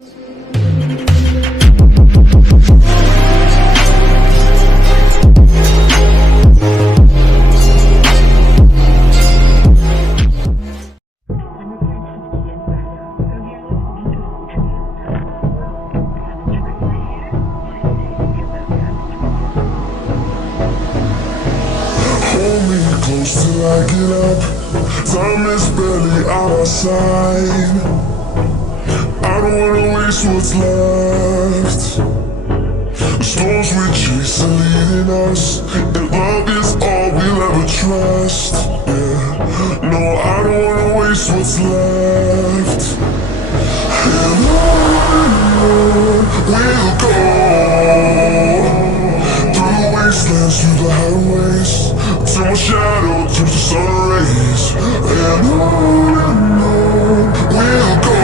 Close till I get up, time is barely on our side. I don't wanna waste what's left. The storms we chase are leading us, and love is all we'll ever trust. Yeah, no, I don't wanna waste what's left. And on we'll go, through the wastelands, through the highways, till my shadow turns to sun rays. And on we'll go,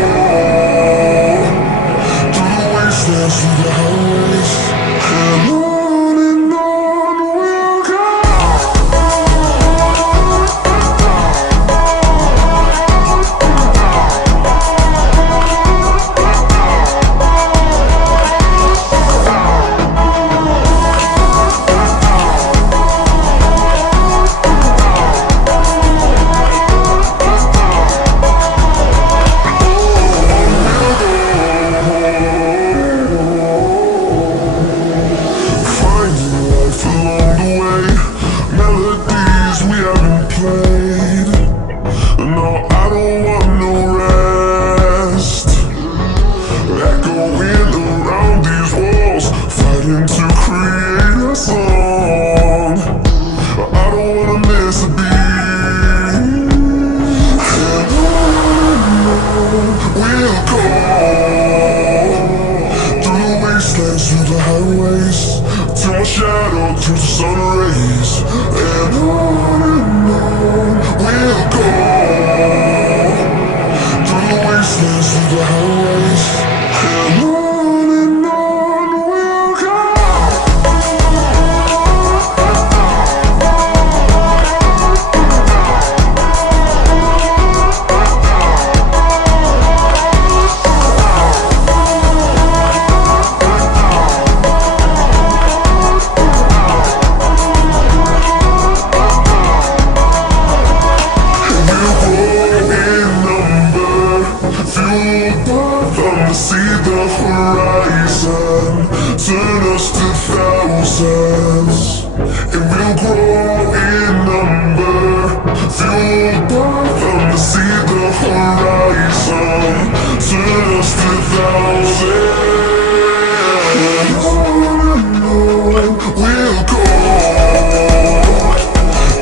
through the wastelands, through the highways. And on we'll go. To create a song, I don't wanna miss a beat. And on we'll go, through the wastelands, through the highways, till my shadow turns to sun rays. And on we'll go, through the wastelands, through the highways. And on. See the horizon, turn us to thousands, and we'll grow in number. Fueled by them to see the horizon, turn us to thousands. And on we'll go,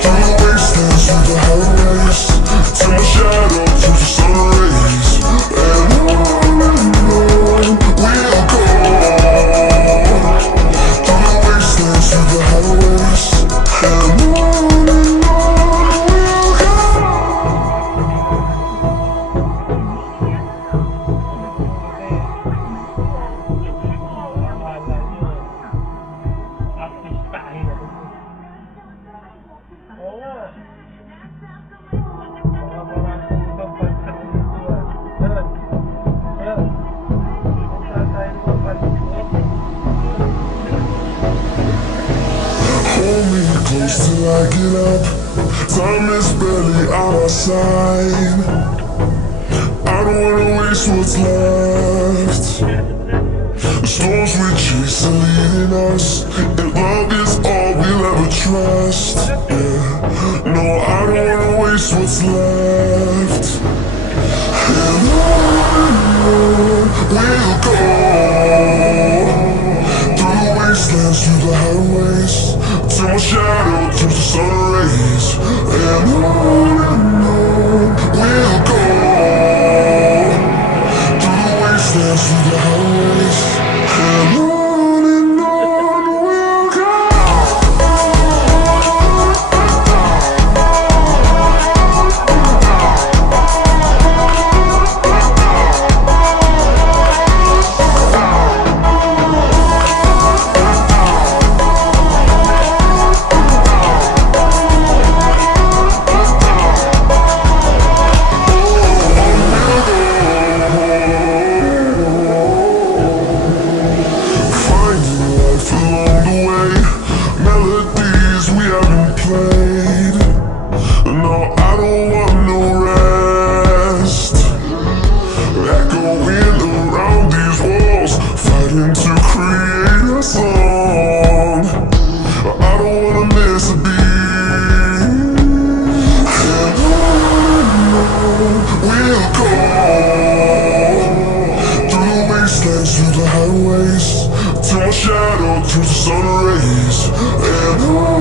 through the wastelands, through the highways, till my shadow turns to sun rays. And on we'll go, through the wastelands, through the highways. And on we'll go. Close till I get up, time is barely on our side. I don't wanna waste what's left. The storms we chase are leading us, and love is all we'll ever trust. Yeah, no, I don't wanna waste what's left. And on we'll go, through the wastelands, through the highways, till my shadow turns to sun rays. And on we'll go, through the wastelands, through the highways. And on we'll go. the highways till my shadow turns to sun rays. And